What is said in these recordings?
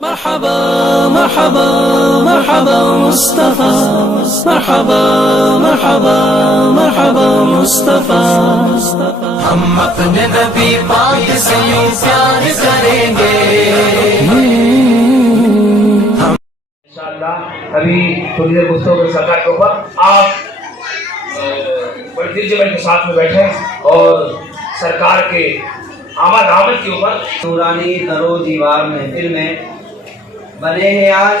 مرحبا مرحبا مرحبا مصطفى مرحبا مرحبا مرحبا مصطفى ہم اپنے نبی پاک سے یوں پیار کریں گے انشاءاللہ ابھی تھوڑی دیر گفتگو کے سرکار کے اوپر آپ بڑی دلجمعی کے ساتھ میں بیٹھے اور سرکار کے آمد کے اوپر نورانی در و دیوار محفل میں بنے ہیں آج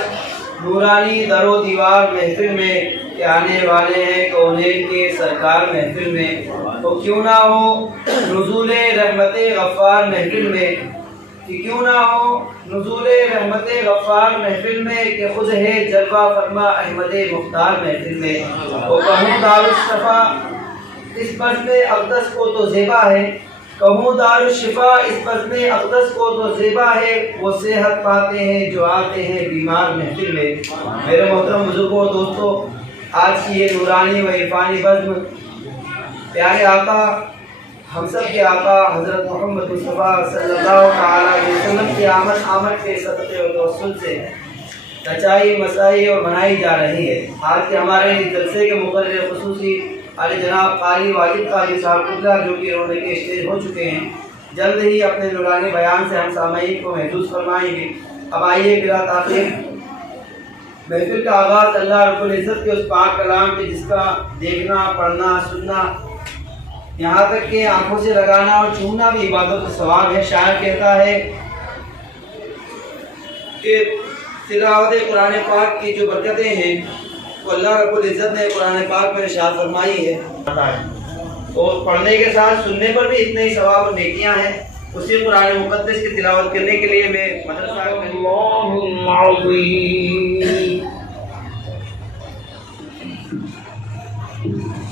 نورانی در و دیوار محفل میں کہ آنے والے ہیں کونین کے سرکار محفل میں تو کیوں نہ ہو نزول رحمت غفار محفل میں کہ کیوں نہ ہو نزول رحمت غفار محفل میں کہ خود ہے جلوہ فرما احمد مختار محفل میں وہ کہوں دارالشفا اس بزم اقدس کو تو زیبا ہے کہوں دارالشفا اس بزم اقدس کو تو زیبا ہے وہ صحت پاتے ہیں جو آتے ہیں بیمار محفل میں میرے محترم بزرگوں دوستوں آج کی یہ نورانی و عرفانی بزم پیارے آقا ہم سب کے آقا حضرت محمد مصطفیٰ صلی اللہ علیہ وسلم کی آمد کے صدقے و توسل سے رچائی مسائی اور منائی جا رہی ہے آج کے ہمارے جلسے کے مقرر خصوصی علی جناب قاری واجد قاری صاحب قبلہ جو کہ رونے کے اسٹیج ہو چکے ہیں جلد ہی اپنے نورانی بیان سے ہم سامعین کو محفوظ فرمائیں گے اب آئیے بلا تاخیر محفل کا آغاز اللہ رب العزت کے اس پاک کلام کے جس کا دیکھنا پڑھنا سننا یہاں تک کہ آنکھوں سے لگانا اور چھونا بھی عبادت کا ثواب ہے شاعر کہتا ہے کہ تلاوت قرآن پاک کی جو برکتیں ہیں وہ اللہ رب العزت نے قرآن پاک میں ارشاد فرمائی ہے اور پڑھنے کے ساتھ سننے پر بھی اتنے ہی ثواب اور نیکیاں ہیں اسی قرآن مقدس کی تلاوت کرنے کے لیے میں مدرسہ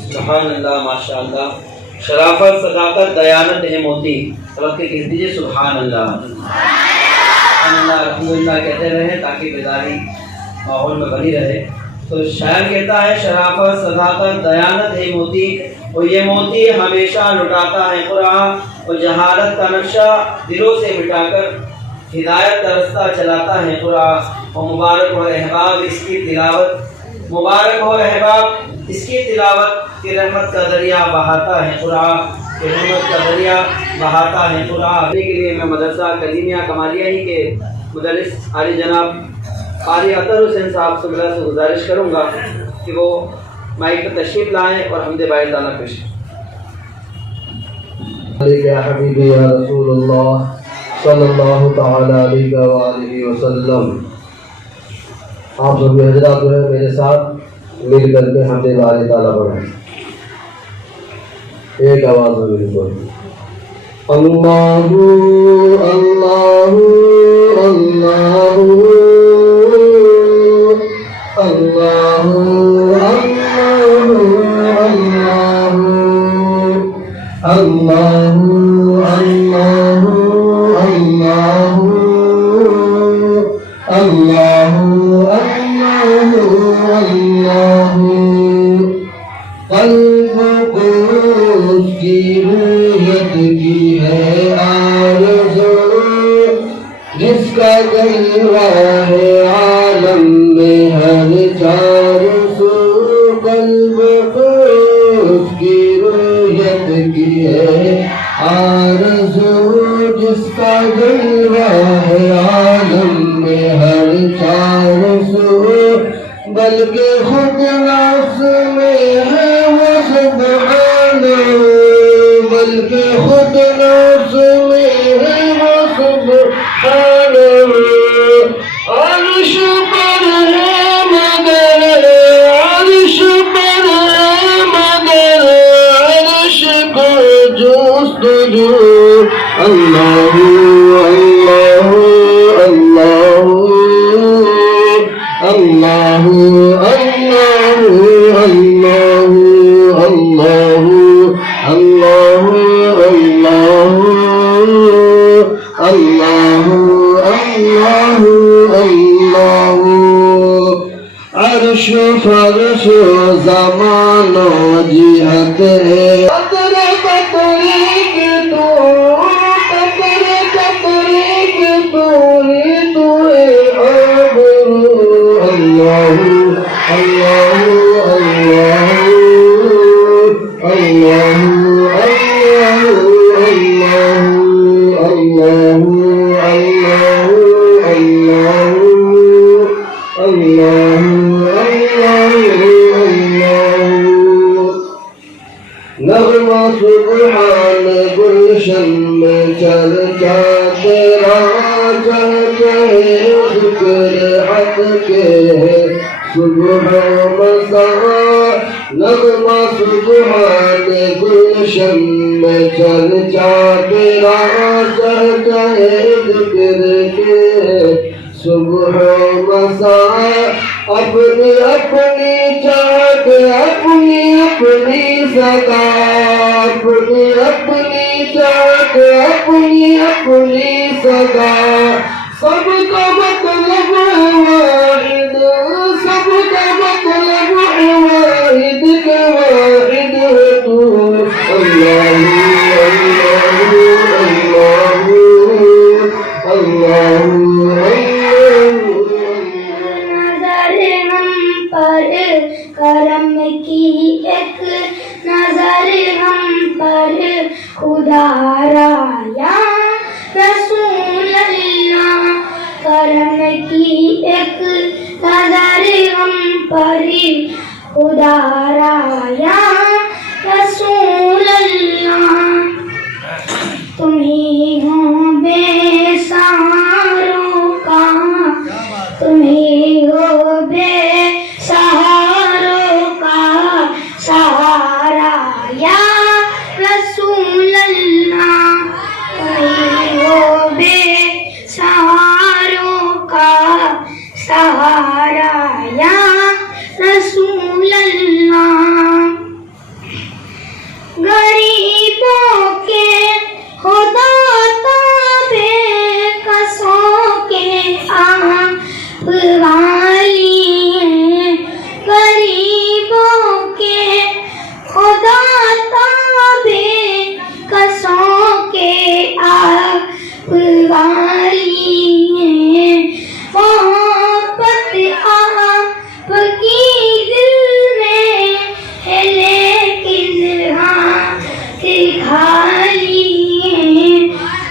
سبحان اللہ ماشاء اللہ شرافت صداقت دیانت ہے موتی سبق کے کہہ دیجیے سبحان اللہ الحمدللہ کہتے رہیں تاکہ بیداری ماحول میں بنی رہے تو شاعر کہتا ہے شرافت صداقت دیانت ہے موتی اور یہ موتی ہمیشہ لٹاتا ہے قرآن اور جہالت کا نقشہ دلوں سے مٹا کر ہدایت کا رستہ چلاتا ہے قرآن اور مبارک ہو احباب اس کی تلاوت مبارک ہو احباب اس کی تلاوت کہ رحمت کا دریا بہاتا ہے قرآن کہ رحمت کا دریا بہاتا ہے قرآن کے لیے میں مدرسہ کلیمیہ کمالیہ ہی کے مدرس علی جناب قاری اطہر حسین صاحب سے گزارش کروں گا کہ وہ مائک پر تشریف لائیں اور حمد باعث تعالیٰ پیش یا حبیبی یا رسول اللہ صلی اللہ تعالی علیہ وآلہ وسلم آپ سب حضرات جو ہے میرے ساتھ مل کر کے حمد باعث تعالیٰ پڑھیں ایک آواز میں بالکل اللہ اللہ اللہ اللہ اللہ اللہ قلب کو اس کی رویت کی ہے آرزو جس کا جلوہ ہے عالم میں ہر چار سو قلب کو اس کی رویت کی ہے آرزو جس کا جلوہ ہے عالم میں ہر چار سو بلکہ خود نفس میں ہے وہ سبحانہ بلکہ خود نفس میں ہے وہ سبحانہ عرش پر ہے مگر عرش پر ہے مگر عرش کو جستجو اللہ اللہ اللہ اللہ اللہ اللہ اللہ اللہ اللہ اللہ اللہ عرش فرش زمان و جہت ہے قطرے قطرے کے تو قطرے قطرے کے تو ہے چہچہے ذکر حق کے صبح و مساء نغمہ سبحان گلشن میں چرچا تیرا چہچہے ذکر کے صبح و مساء اپنی اپنی چاہت اپنی اپنی صدا اپنی اپنی چاہت اپنی اپنی صدا سب کا مطلب ہے واحد سب کا مطلب ہے واحد کہ واحد ہے تو اللہ اللہ کرم کی ایک نظر ہم پر خدا را یا رسول اللہ کرم کی ایک نظر ہم پر خدا را یا رسول اللہ تمہیں ہو بے سہاروں کا تمہیں ہو بے سہاروں کا سہارا یا رسول اللہ تمہیں ہو بے سہاروں کا سہارا یا رسول اللہ غریبوں کے خدا بے کسوں کے آپ والی ہیں غریبوں کے خدا بے کسوں کے آپ والی ہیں محبت آپ کی دل میں ہے لیکن ہاتھ خالی ہیں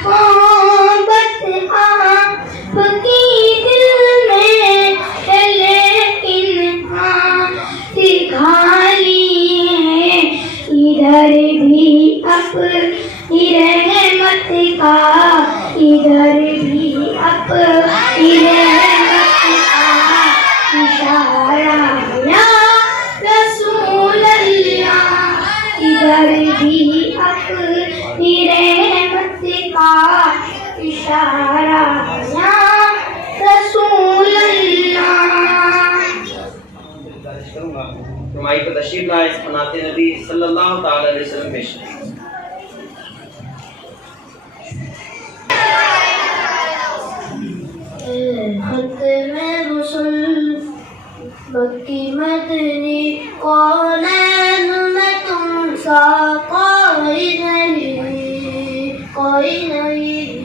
محبت آپ کی دل میں ہے لیکن ہاتھ خالی ہیں ادھر بھی اپنی رحمت کا ادھر بھی اپنی رحمت کا اشارہ یا رسول اللہ ادھر بھی اپنی رحمت کا اشارہ یا رسول اللہ رمائی پر تشریف لائے مناتے نبی صلی اللہ تعالی علیہ وسلم پیش ختم رسل مکی مدنی کونین میں تم سا کوئی نہیں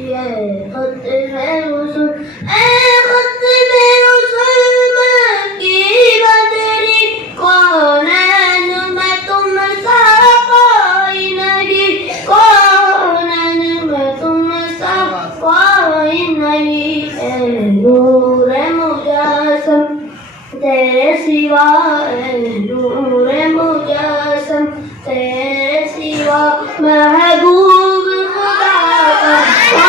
ہے ختم رسل اے ختم رسل مکی مدنی کونین میں تم سا کوئی نہیں کونین میں تم سا کوئی نہیں نور مجسم تیرے سوا نور مجسم تیرے سوا محبوب خدا کا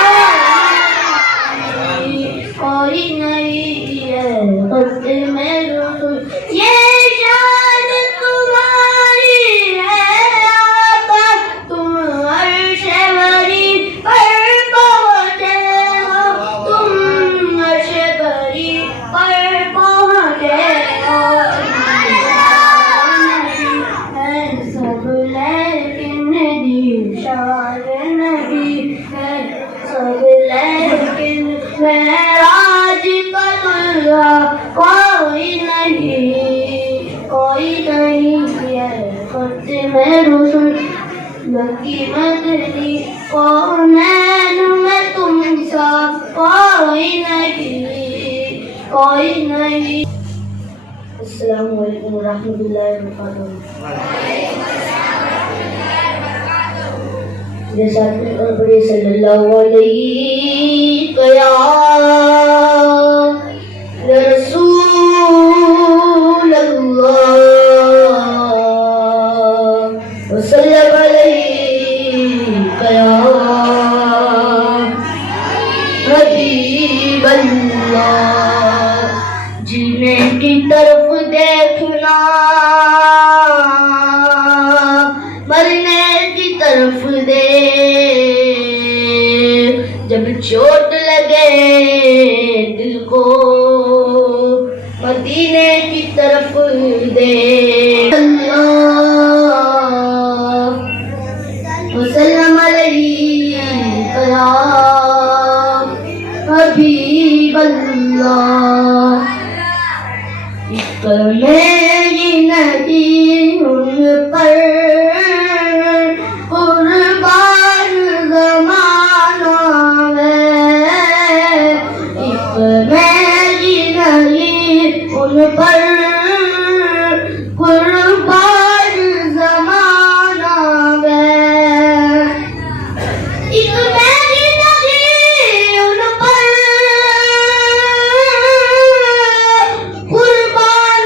کوئی نہیں ہے ختم رسول یہ شان تمہاری ہے آقا تم عرش بری پر پہنچے ہو تم عرش بری پر پہنچے ہو سب لیکن دیشان نہیں ہے سب لیکن معراج کا دلہا کوئی نہیں ہے ختم رسول مکی مدنی کونین میں تم سا کوئی نہیں السلام علیکم ورحمۃ اللہ وبرکاتہ جیسا پڑھے صلی اللہ علیہ یا رسول اللہ وسلم علیہ یا حبیب حبیب اللہ جینے کی طرف دیکھنا مرنے کی طرف دیکھ جب چوٹ لگے دل کو مدینے کی طرف دیکھ اللہ وسلم علیکہ یا حبیب اللہ عشق میری نہیں ان پر قربان زمانہ ہے عشق میری نہیں ان پر قربان زمانہ ہے عشق میری نہیں ان پر قربان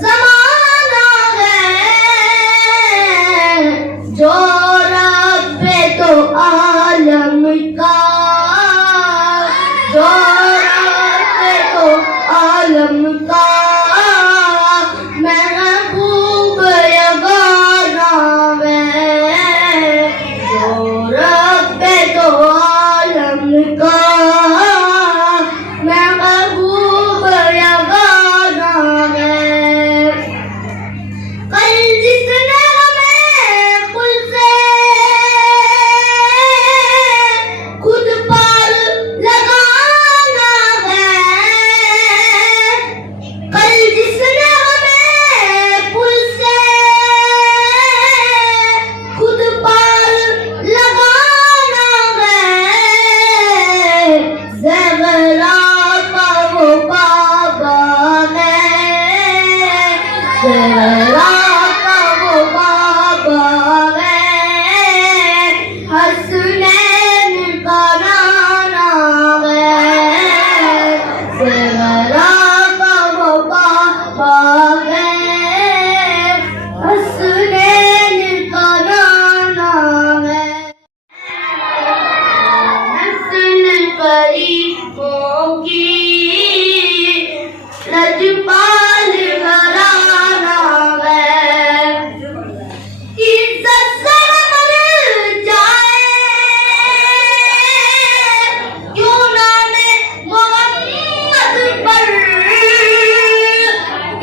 زمانہ ہے جو رب تو عالم کا جو رب تو عالم کا محبوب یگانہ ہے جو رب تو عالم کا محبوب یگانہ ہے کل جس نے ہمیں خود سے خود پار لگانا ہے کل جس نے ہمیں خود سے خود پار لگانا ہے زیورات کا وہ بابا ہے زیورات کا وہ بابا ہے حسنین کا نانا ہے زیورات کا وہ بابا ہے حسنین کا نانا ہے نسل قریبوں کی لجپال گھرانہ ہے عزت سے مر جائے کیوں نام محمد پر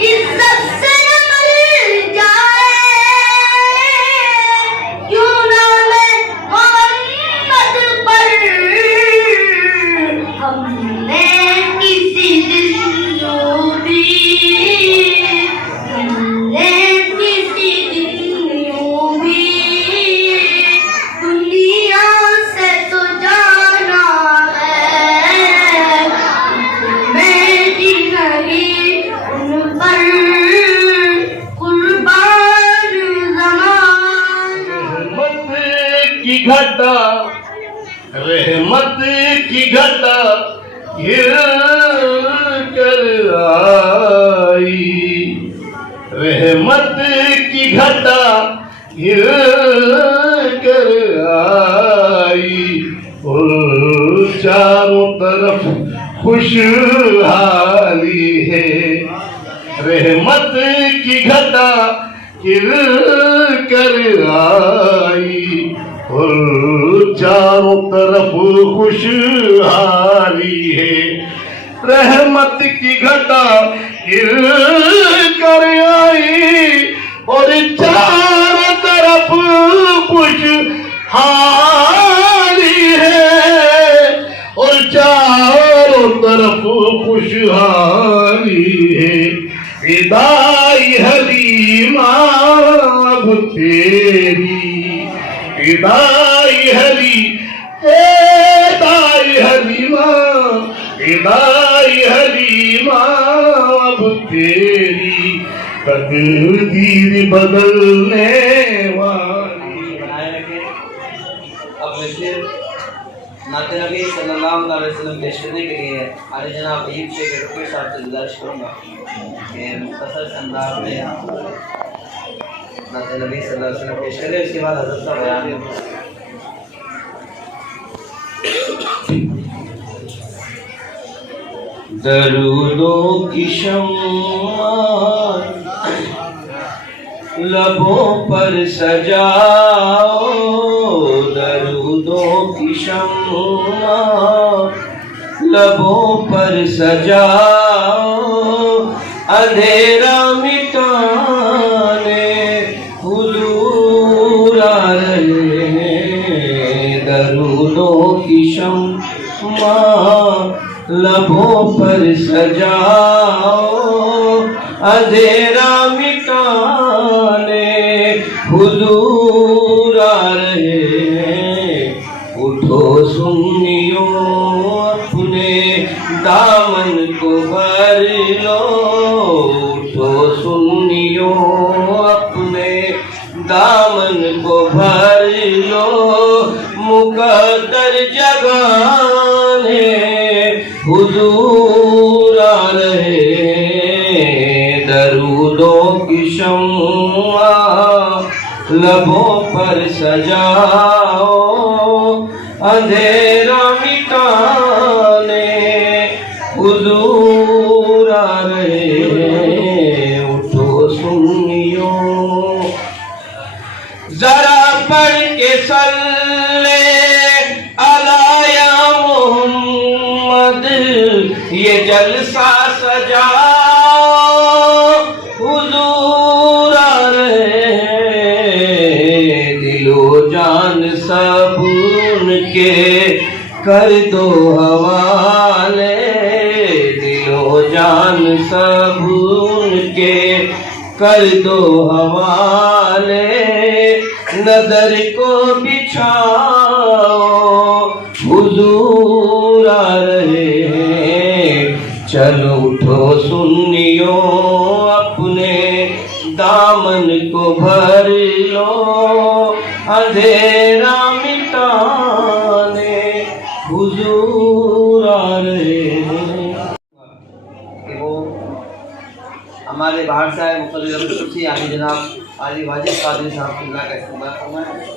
عزت سے مر جائے کیوں نام محمد پر ہم نے کسی دن یوں بھی ہم نے کسی دن یوں بھی دنیا سے تو جانا ہے میری نہیں ان پر قربان زمانہ رحمت کی گھٹا گر کر آئی رحمت کی گھٹا گر کر آئی اور چاروں طرف خوشحالی ہے رحمت کی گھٹا گر کر آئی اور چاروں طرف خوشحالی ہے رحمت کی گھٹا گر کر آئی اور چاروں طرف خوشحالی ہے اور چاروں طرف خوشحالی ہے ادائی حلیمہ اب تیری ادائی حلیمہ ادائی حلیمہ اب تیری تقدیر بدلنے والی بنائے رکھیں اب میں پھر نعت نبی صلی اللہ علیہ وسلم پیش کرنے کے لیے عالی جناب ایوب شیخ رفیع صاحب سے گزارش کروں گا کہ مختصر انداز میں نعت نبی صلی اللہ علیہ وسلم پیش کریں اس کے بعد حضرت کا بیان ہوگا درودوں کی شمع لبوں پر سجاؤ، درودوں کی شمع لبوں پر سجاؤ، اندھیرا مٹانے حضور آ رہے ہیں، درودوں کی شمع لبوں پر سجاؤ، اندھیرا مٹانے حضور آ رہے ہیں، اٹھو سنیوں اپنے دامن کو بھر لو، اٹھو سنیوں اپنے دامن کو بھر لو، مقدر جگانے حضور آ رہے ہیں، درودوں کی شمع لبوں پر سجاؤ، اندھیرا مٹانے حضور آ رہے ہیں، اٹھو سنیوں ذرا پڑھ کے صلی علی یا محمد، یہ جلسہ سجاؤ، حضور آ رہے ہیں، دل و جان سب ان کے کر دو حوالے، دل و جان سب ان کے کر دو حوالے، نظر کو بچھاؤ، حضور آ رہے ہیں، چلو اٹھو سنیوں اپنے دامن کو بھر لو، اندھیرا مٹانے حضور آ رہے ہیں۔ کہ وہ ہمارے باہر سے آئے مقرر خصوصی عالی جناب عالی واجد قادری صاحب اللہ کا استقبال فرمائیں۔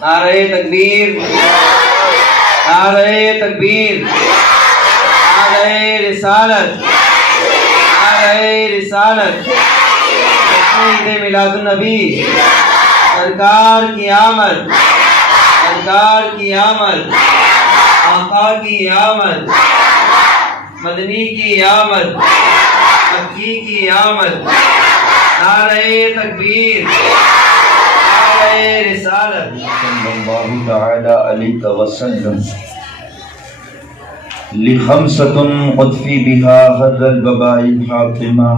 نعرہ تکبیر، نعرہ تکبیر، نعرہ رسالت، نعرہ رسالت، عید میلاد النبی، سرکار کی آمد، سرکار کی آمد، آقا کی آمد، مدنی کی آمد، مکی کی آمد، نعرہ تکبیر، نعرہ رسالت۔ صلی اللہ تعالی علیہ وسلم لخمسة قطفی بها حر البباء الحاطمہ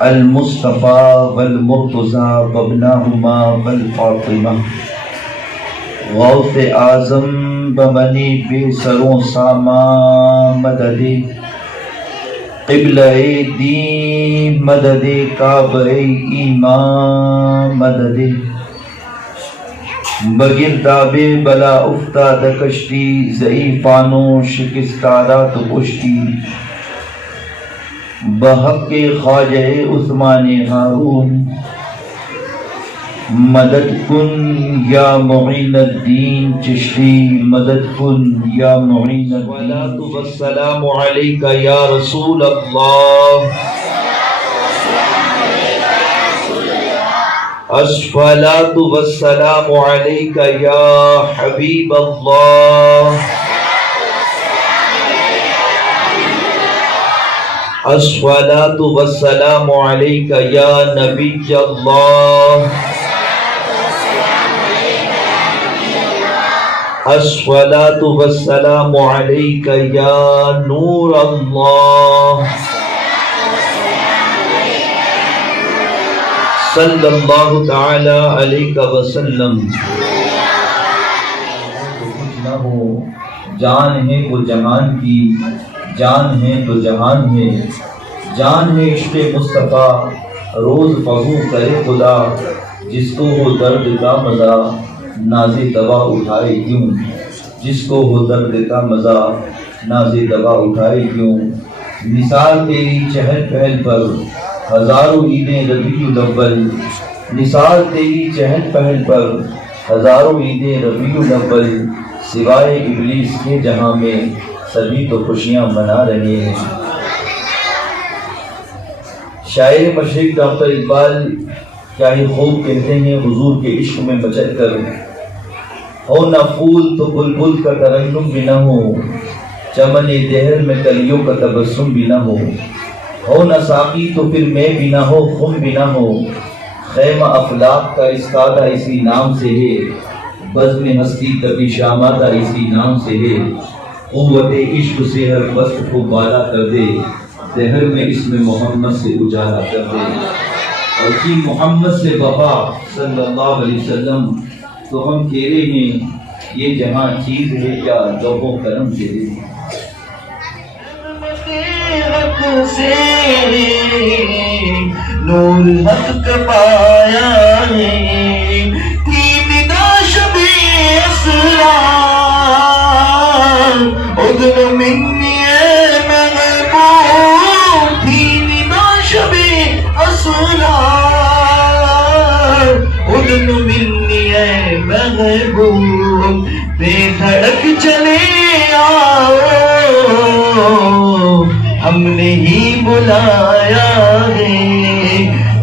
المصطفى والمرتضى وابناهما والفاطمہ، غوث اعظم بمنی بے سروں ساما مدد، قبلہ دین مدد، کعبہ ایمان مدد، بگرداب بلا افتاد کشتی، ضعیفانوں شکستارات کشتی، بحق خواجہ عثمان ہارون، مدد کن یا معین الدین چشتی، مدد کن یا معین الدین۔ والسلام علیک یا رسول اللہ، الصلاۃ والسلام علیک یا حبیب اللہ، الصلاۃ والسلام علیک یا نبی اللہ، الصلاۃ والسلام علیک یا نور اللہ، صلی اللہ تعالی علیہ وسلم۔ کچھ نہ ہو جان ہے وہ جہان کی، جان ہے تو جہان ہے، جان ہے عشق مصطفیٰ، روز فغو کرے خدا، جس کو ہو درد کا مزہ ناز دوا اٹھائے کیوں، جس کو ہو درد کا مزہ ناز دوا اٹھائے کیوں۔ مثال تیری چہل پہل پر ہزاروں عیدیں ربیع الاول، مثال تیری چہل پہل پر ہزاروں عیدیں ربیع الاول، سوائے ابلیس کے جہاں میں سبھی تو خوشیاں منا رہے ہیں۔ شاعر مشرق ڈاکٹر اقبال کیا ہی خوب کہتے ہیں حضور کے عشق میں مچل کر، ہو نہ پھول تو بلبل کا ترنم بھی نہ ہو، چمن دہر میں کلیوں کا تبسم بھی نہ ہو نہ ساقی تو پھر میں بھی نہ ہو، خم بھی نہ ہو، خیمہ افلاق کا استادہ اسی نام سے ہے، بزم ہستی کبھی شامادہ اسی نام سے ہے، قوت عشق سے ہر وصف کو بالا کر دے، دہر میں اسم محمد سے اجالا کر دے۔ اور کی محمد سے وفا صلی اللہ علیہ وسلم تو ہم کہہ رہے ہیں یہ جہاں چیز ہے کیا لوح و قلم کہہ رہے ہیں۔ نور حق کا پایا ہے، تین داش بھی اسرار ادن منی محبوب، تین داش بھی اسرار ادن منی محبوب، بے دھڑک چلے آؤ ہم نے ہی بلایا ہے،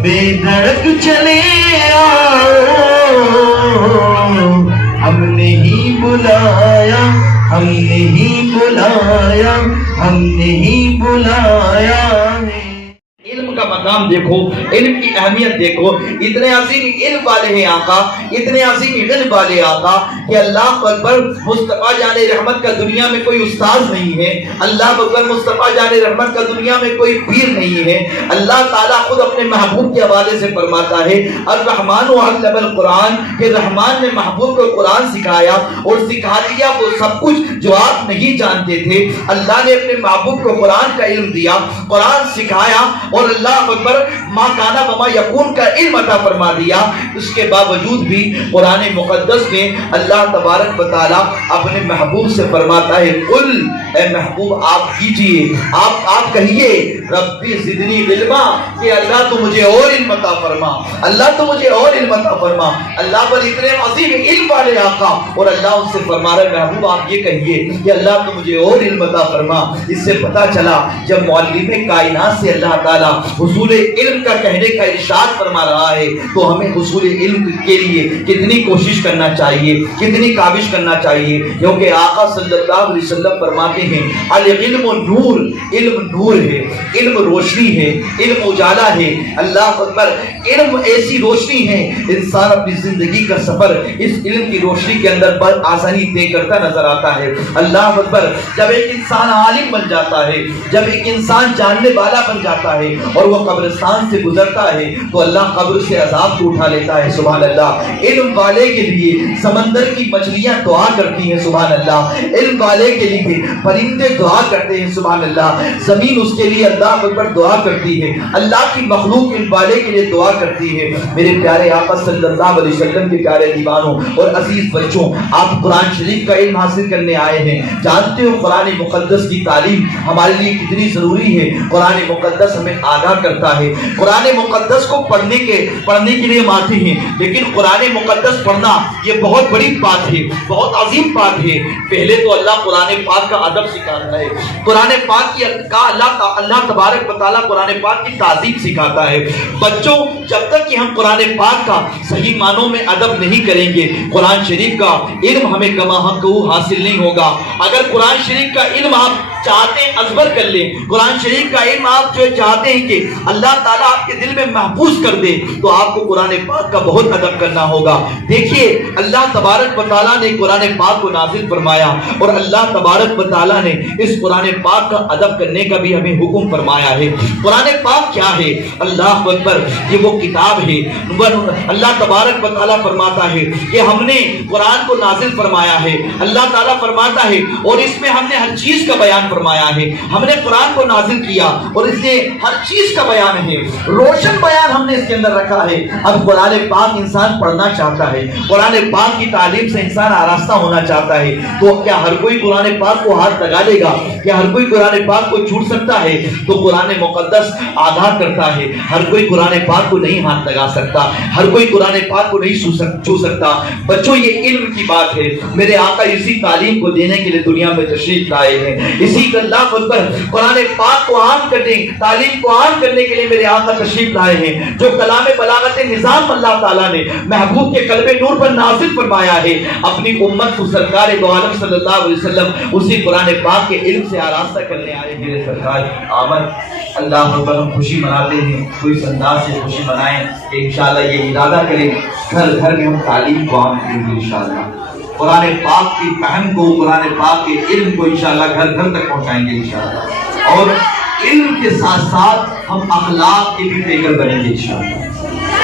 بے دھڑک چلے آؤ ہم نے ہی بلایا، ہم نے ہی بلایا، ہم نے ہی بلایا ہے۔ علم کا مقام دیکھو، علم کی اہمیت دیکھو، اتنے عظیم علم والے ہیں آقا، اتنے عظیم علم والے آقا کہ اللہ اکبر مصطفیٰ جان رحمت کا دنیا میں کوئی استاذ نہیں ہے، اللہ اکبر مصطفیٰ جان رحمت کا دنیا میں کوئی پیر نہیں ہے۔ اللہ تعالیٰ خود اپنے محبوب کے حوالے سے فرماتا ہے الرحمن علم القرآن، کہ رحمان نے محبوب کو قرآن سکھایا اور سکھا دیا وہ سب کچھ جو آپ نہیں جانتے تھے۔ اللہ نے اپنے محبوب کو قرآن کا علم دیا، قرآن سکھایا اور اللہ اکبر ما کانا بما یکون کا علم عطا فرما دیا۔ اس کے باوجود بھی قرآن مقدس میں اللہ تبارک و تعالیٰ اپنے محبوب سے فرماتا ہے قل، اے محبوب آپ کیجئے، آپ کہیے ربی زدنی علما، کہ اللہ تو مجھے اور علم عطا فرما، اللہ تو مجھے اور علم عطا فرما۔ اللہ پر اتنے عظیم علم والے آقا اور اللہ ان سے فرما رہے محبوب آپ یہ کہیے کہ اللہ تو مجھے اور علم عطا فرما۔ اس سے پتہ چلا جب معلم کائنات سے اللہ تعالیٰ حصول علم کا کہنے کا ارشاد فرما رہا ہے تو ہمیں حصول علم کے لیے کتنی کوشش کرنا چاہیے، کتنی کاوش کرنا چاہیے، کیونکہ آقا صلی اللہ علیہ وسلم فرماتے ہیں العلم نور، علم نور ہے، علم روشنی ہے، علم اجالا ہے۔ اللہ اکبر، علم ایسی روشنی ہے انسان اپنی زندگی کا سفر اس علم کی روشنی کے اندر بڑی آسانی طے کرتا نظر آتا ہے۔ اللہ اکبر، جب ایک انسان عالم بن جاتا ہے، جب ایک انسان جاننے والا بن جاتا ہے اور وہ قبرستان سے گزرتا ہے تو اللہ قبر سے عذاب کو اٹھا لیتا ہے۔ سبحان اللہ، علم والے کے لیے سمندر کی مچھلیاں دعا کرتی ہیں، سبحان اللہ، علم والے کے لیے پرندے دعا کرتے ہیں، سبحان اللہ، زمین اس کے لیے اللہ اکبر دعا کرتی ہے، اللہ کی مخلوق علم والے کے لیے دعا کرتی ہے۔ میرے پیارے آقا صلی اللہ علیہ وسلم کے پیارے دیوانوں اور عزیز بچوں، آپ قرآن شریف کا علم حاصل کرنے آئے ہیں، جانتے ہو قرآن مقدس کی تعلیم ہمارے لیے کتنی ضروری ہے۔ قرآن مقدس ہمیں آگاہ کرتا ہے، قرآن مقدس کو پڑھنے کے لیے ہم آتے ہیں، لیکن قرآن مقدس پڑھنا یہ بہت بڑی بات ہے، بہت عظیم بات ہے۔ پہلے تو اللہ قرآن پاک کا ادب سکھاتا ہے، قرآن پاک کا اللہ تبارک و تعالیٰ قرآن پاک کی تعظیم سکھاتا ہے۔ بچوں، جب تک کہ ہم قرآن پاک کا صحیح معنوں میں ادب نہیں کریں گے، قرآن شریف کا علم ہمیں کما حق حاصل نہیں ہوگا۔ اگر قرآن شریف کا علم آپ چاہتے ہیں ازبر کر لیں، قرآن شریف کا علم آپ جو چاہتے ہیں کہ اللہ تعالیٰ آپ کے دل میں محفوظ کر دے، تو آپ کو قرآن پاک کا بہت ادب کرنا ہوگا۔ دیکھیے اللہ تبارک و تعالیٰ نے قرآن پاک کو نازل فرمایا اور اللہ تبارک و تعالیٰ نے اس قرآن پاک کا ادب کرنے کا بھی ہمیں حکم فرمایا ہے۔ قرآن پاک کیا ہے؟ اللہ اکبر، یہ وہ کتاب ہے۔ اللہ تبارک و تعالیٰ فرماتا ہے کہ ہم نے قرآن کو نازل فرمایا ہے، اللہ تعالیٰ فرماتا ہے اور اس میں ہم نے ہر چیز کا بیان فرمایا ہے۔ ہم نے قرآن کو نازل کیا اور اس نے ہر چیز کا بیان بیان ہے, روشن بیان ہم نے اس کے اندر رکھا ہے. اب قرآن پاک انسان پڑھنا چاہتا ہے, قرآن پاک کی تعلیم سے انسان آراستہ ہونا چاہتا ہے, تو کیا ہر کوئی قرآن پاک کو ہاتھ لگا لے گا؟ کیا ہر کوئی قرآن پاک کو چھوڑ سکتا ہے؟ تو قرآن مقدس آگاہ کرتا ہے, ہر کوئی قرآن پاک کو نہیں ہاتھ لگا سکتا, ہر کوئی قرآن پاک کو نہیں چھو سکتا. بچوں یہ علم کی بات ہے. میرے آقا اسی تعلیم کو دینے کے لیے دنیا میں تشریف لائے ہیں. اسی اللہ اکبر قرآن پاک کو عام کرنے, تعلیم کو عام کرنے کے لیے میرے آقا تشریف لائے ہیں. جو کلام بلاغت نظام اللہ تعالیٰ نے محبوب کے قلب نور پر نازل فرمایا ہے, اپنی امت کو سرکار دو عالم صلی اللہ علیہ وسلم اسی قرآن پاک کے علم سے آراستہ کرنے آئے. میرے سرکار آمد اللہ اکبر, ہم خوشی مناتے ہیں تو اس انداز سے خوشی منائیں کہ انشاءاللہ یہ ارادہ کریں گھر گھر میں ہم تعلیم کو عام کریں گے انشاءاللہ. قرآن پاک کی فہم کو, قرآن پاک کے علم کو انشاءاللہ گھر گھر تک پہنچائیں گے انشاءاللہ. اور علم کے ساتھ ساتھ ہم اخلاق کے بھی پیکر بنیں گے انشاءاللہ,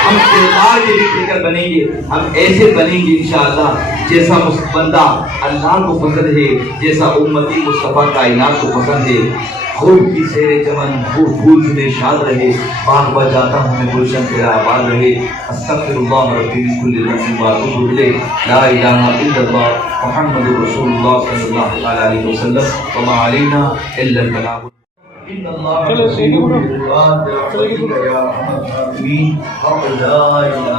ہم کردار کے بھی پیکر بنیں گے. ہم ایسے بنیں گے انشاءاللہ جیسا بندہ اللہ کو پسند ہے, جیسا امتی مصطفیٰ کائنات کو پسند ہے. خوب کی سیر چمن خوب پھول چنے شاد رہے, باغ با جاتا ہوں میں گلشن تیرا آباد رہے. استغفر اللہ ربی من کل ذنب واتوب الیہ, لا الہ الا اللہ محمد رسول اللہ صلی اللہ علیہ وسلم, وما علینا الا البلاغ. ان اللہ رسول اللہ برحمتک یا ارحم الراحمین, حق لا الہ